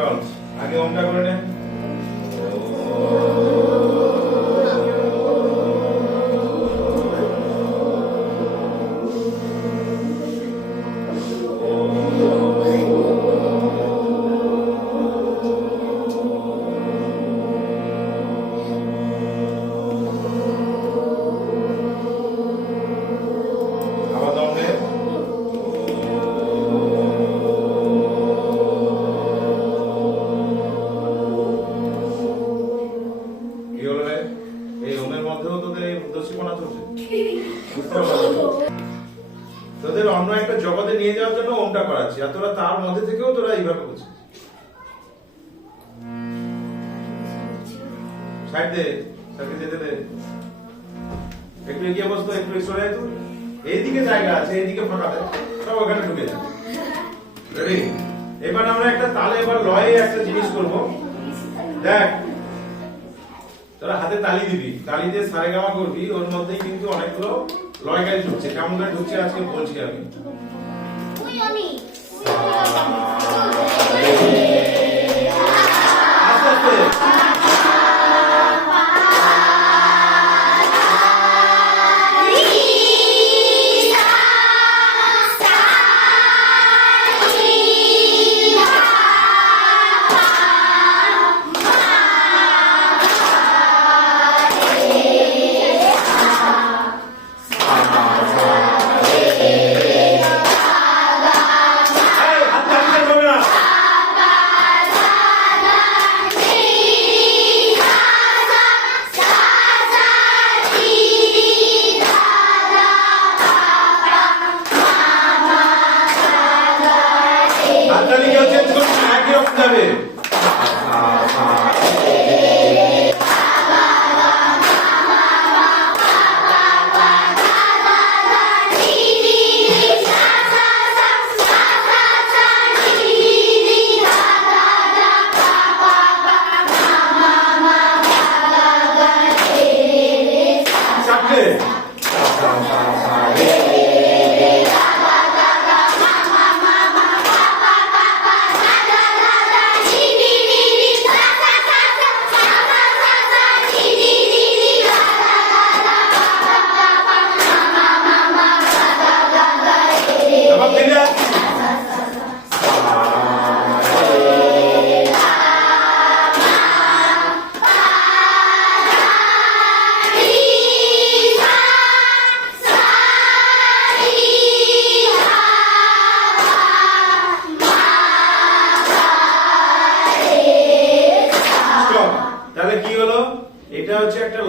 চল আগে ওমটা করে নে। তোদের অন্য একটা জগতে নিয়ে যাওয়ার জন্য ওমটা করাচ্ছি, আর তোরা তার মধ্যে থেকেও তোরা এইভাবে করছিস। সাইড দে, সাইডে যেতে দে, একটু এগিয়ে বসতো, একটু সরে তো, এইদিকে জায়গা আছে, এইদিকে ফাঁকা দে, সব ওখানে ঢুকে যাবে। রেডি? এবার আমরা একটা তালে এবার লয়ে একটা জিনিস করব। দেখ, তোরা হাতে তালি দিবি, তালি দিয়ে সারেগামা করবি, ওর মধ্যেই কিন্তু অনেকগুলো লয়কারি ঢুকছে। কেমন করে ঢুকছে আজকে বলছি আমি। আস্তে আস্তে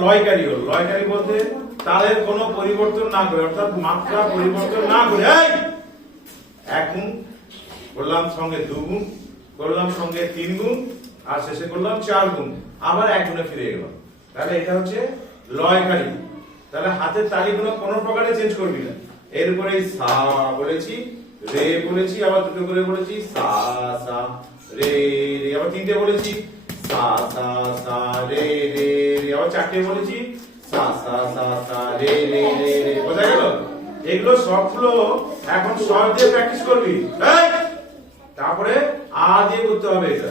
লয়কারি হলো। লয়কারি বলতে তালের কোনো পরিবর্তন না করে, অর্থাৎ মাত্রা পরিবর্তন না করে, এক গুণ করলাম, সঙ্গে দু গুণ করলাম, সঙ্গে তিন গুণ, আর শেষে করলাম 4 গুণ, আবার এক গুণে ফিরে গেলাম। তাহলে এটা হচ্ছে লয়কারি। তাহলে হাতের তালিগুলো কোনো প্রকারে চেঞ্জ করবি না। এরপরে সা বলেছি, রে বলেছি, আবার দুটো করে বলেছি, সা সা রে রে, আবার তিনটে বলেছি, সা সা সা রে রে রে, আবার চারটে বলেছি, সা সা সা সা রে রে রে রে। বোঝা গেল? এগুলো সবগুলো এখন স্বর দিয়ে প্র্যাকটিস করবি। তারপরে আ দিয়ে করতে হবে। এটা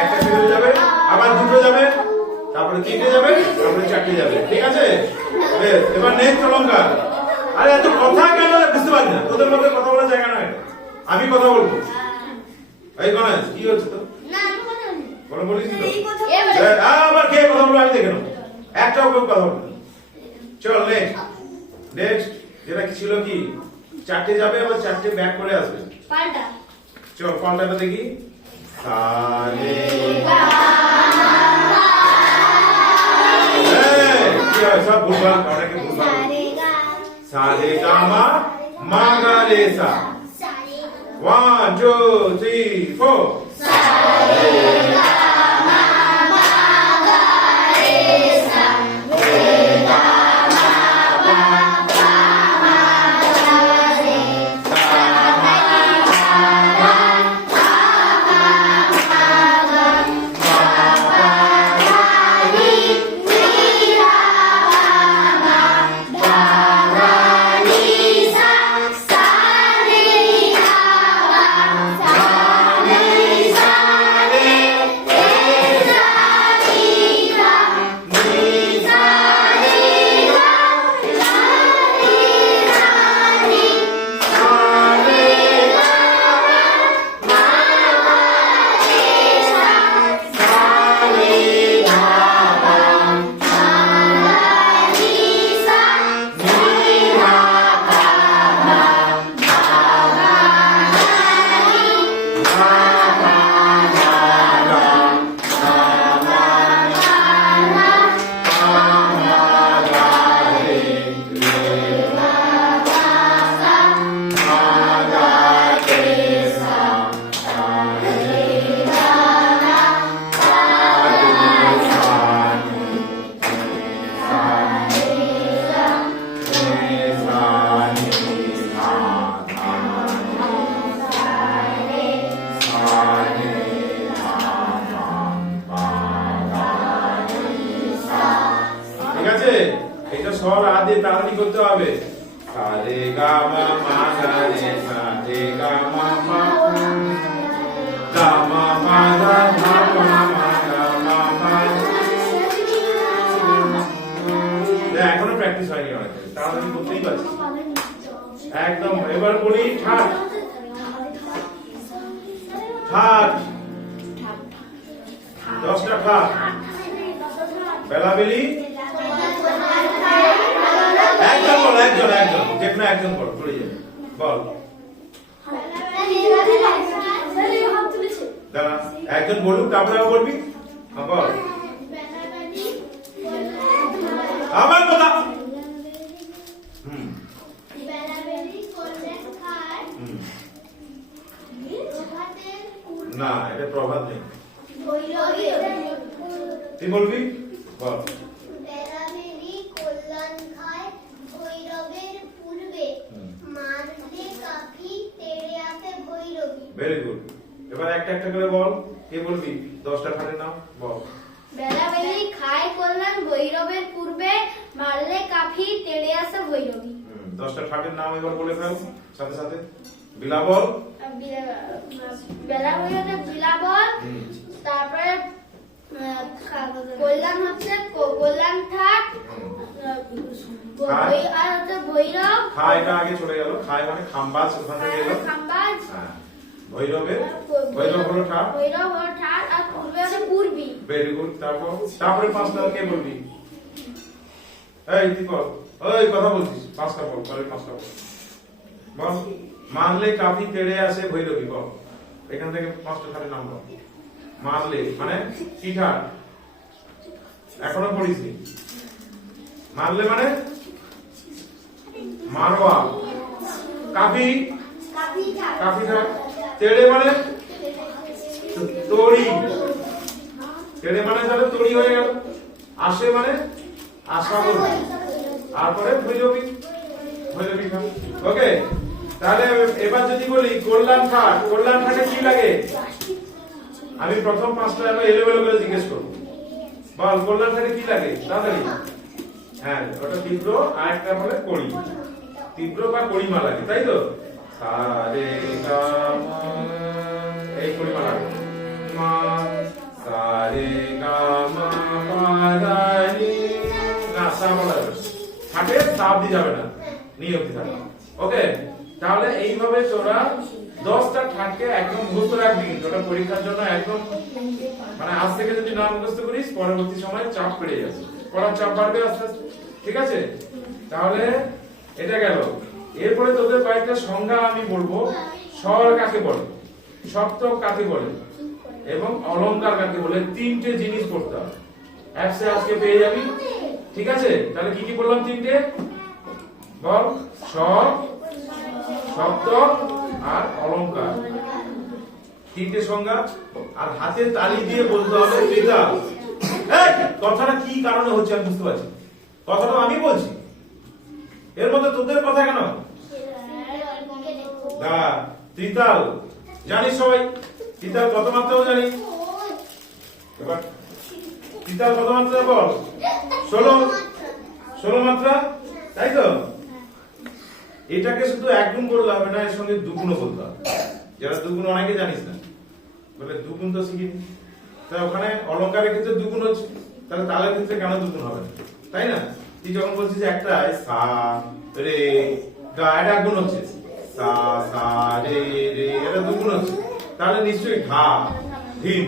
একটা ফেলে যাবে, আবার দুটো যাবে, তারপরে তিনটে যাবে, তারপরে চারটে যাবে। ঠিক আছে? এবার নেক্সট অলংকার। আরে এত কথা কেন বুঝতে পারি না? তোদের মধ্যে কথা বলার জায়গা নয়, আমি কথা বলবো। এই গণেশ, কি হচ্ছে তো? কোনো বলিস তো? আবার কে কথা বলবো আমি দেখে নেবো, একটাও কেউ কথা বলবো। চল নেক্সট। নেক্সট যেটা কি ছিল, কি চারটে যাবে, আবার চারটে ব্যাক করে আসবে। পাল্টা। চল পাল্টাটা দেখি। সারে কি হয়? সব ভুলভাল, অনেকে ভুলভাল। সারে গামা মা গা রে সা। 1 2 3 4 সারে গামা মা গা রে সা, রে গামা মা গা মা রে সা, মা গা মা গা মা গা রে রে রা মা গা রে সা, সা রে রা মা সা রে গা মা মা গা রে সা রে গা মা মা গা মা মা গা মা মা মা গা মা মা। এখনো প্র্যাকটিস হয়নি অনেক, তাহলে করতেই পারছি একদম। এবার বলি ঠাট ঠাট, 10টা ঠাট। বেলাবেলি একজন বল, একজন যেখানে একজন বল, পড়ে যাবে বল। দাঁড়া, একজন বলুক তারপরে বলবি। বল আমার কথা। না, এটা প্রভাত নেই। তুই বলবি বল। বেলাবেলি কল্যাণ খায় ভৈরবের পূর্বে, মারলে কাফি তেড়ে আসে ভৈরবী। Very good. এবার একটা একটা করে বল, কে বলবি? 10টা ঠাটের নাম বল। বেলাবেলি খায় কল্যাণ ভৈরবের পূর্বে, মারলে কাফি তেড়ে আসে ভৈরবী। 10টা ঠাটের নাম এবার বলে ফেল সাথে সাথে। বিলাবল, বেলাবেলিতে বিলাবল, তারপরে কল্যাণ হচ্ছে কল্যাণ ঠাট, আর হচ্ছে ভৈরব। খায়টা আগে চলে গেল, খায় মানে খাম্বাজ, ওখানে গেল খাম্বাজ। ভৈরবে, ভৈরব হলো ঠাট, ভৈরব হলো ঠাট, আর পূর্বে হচ্ছে পূর্বী। Very good. তারপরে 5টা কে বলবি? এই তুই বল, ওই কথা বলছিস, 5টা বল, পরে 5টা বল বল। মারলে কাফি তেড়ে আসে ভৈরবী বল। এখান থেকে 5টা ঠাটের নাম বল। মারলে মানে কি ঠাট? এখনো পড়িসনি। মারলে মানে মারোয়া, কাফি কাফি ঠাট। তেড়ে মানে তড়ি, তেড়ে মানে তাহলে তড়ি হয়ে গেল। আসে মানে আশা বল, তারপরে ভৈরবী, ভৈরবী ঠাট। ওকে, তাহলে এবার যদি বলি কল্যাণ ঠাট, কল্যাণ ঠাটে কি লাগে? আমি প্রথম 5টা এলোমেলো করে জিজ্ঞেস করবো। বল কল্যাণ ঠাটে কি লাগে তাড়াতাড়ি। হ্যাঁ, ওটা তীব্র, আর একটা বলে কড়ি। তীব্র বা কড়িমা লাগে, তাই তো? সা রে গা মা, এই কড়িমা লাগে। মা সা রে গা মা পা ধা নি। না, সা বলা যাবে ঠাটে, সাপ দিয়ে যাবে না, নি অবধি থাকবে। ওকে, তাহলে এইভাবে তোরা 10টা ঠাটকে একদম মুখস্থ রাখবি। তোরা পরীক্ষার জন্য একদম মানে আজ থেকে যদি না মুখস্থ করিস, পরবর্তী সময় চাপ বেড়ে যাবে, পড়ার চাপ বাড়বে আস্তে আস্তে। ঠিক আছে? তাহলে এটা গেল। এরপরে তোদের কয়েকটা সংজ্ঞা আমি বলবো। স্বর কাকে বলে, সপ্তক কাকে বলে, এবং অলংকার কাকে বলে, 3টে জিনিস পড়তে হবে। অ্যাপসে আজকে পেয়ে যাবি। ঠিক আছে? তাহলে কি কি বললাম? 3টে বল। স্বর, সপ্তক আর অলংকার। 3টে সংজ্ঞা। আর হাতে তালি দিয়ে বলতে হবে ত্রিতাল। এই কথাটা কি কারণে হচ্ছে আমি বুঝতে পারছি। কথাটা আমি বলছি, এর মধ্যে তোদের কথা কেন? না, ত্রিতাল জানিস সবাই? ত্রিতাল কত মাত্রাও জানি। এবার ত্রিতাল কত মাত্রা বল? 16 মাত্রা, তাই তো? এটাকে শুধু একগুণ করলে হবে না, এর সঙ্গে দুগুণও বলতে হবে। যারা দুগুণ অনেকে জানিস না, বলে দুগুণ তো শিখিনি। তাই ওখানে অলংকারের ক্ষেত্রে দুগুণ হচ্ছে, তাহলে তালের ক্ষেত্রে কেন দুগুণ হবে না? তাই না? তুই যখন বলছিস যে একটা সা রে গা, এটা গুণ হচ্ছে, সা সা রে রে, এটা দুগুণ হচ্ছে, তাহলে নিশ্চয়ই ধা ধিন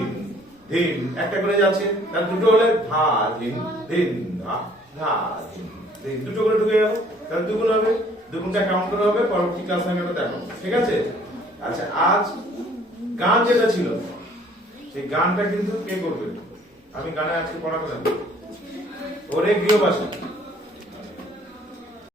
ধিন একটা করে যাচ্ছে। তার দুটো হলে ধা ধিন ধিন ধা ধা ধিন ধিন, দুটো করে ঢুকে গেল, তাহলে দুগুণ হবে। দুগুণটা কাউন্ট করা হবে, পরবর্তী ক্লাসে আমি এটা দেখো। ঠিক আছে? আচ্ছা, আজ গান যেটা ছিল, সেই গানটা কিন্তু কে করবে? আমি গানে আজকে পড়াতে যাবো। ওরে গৃহবাসী।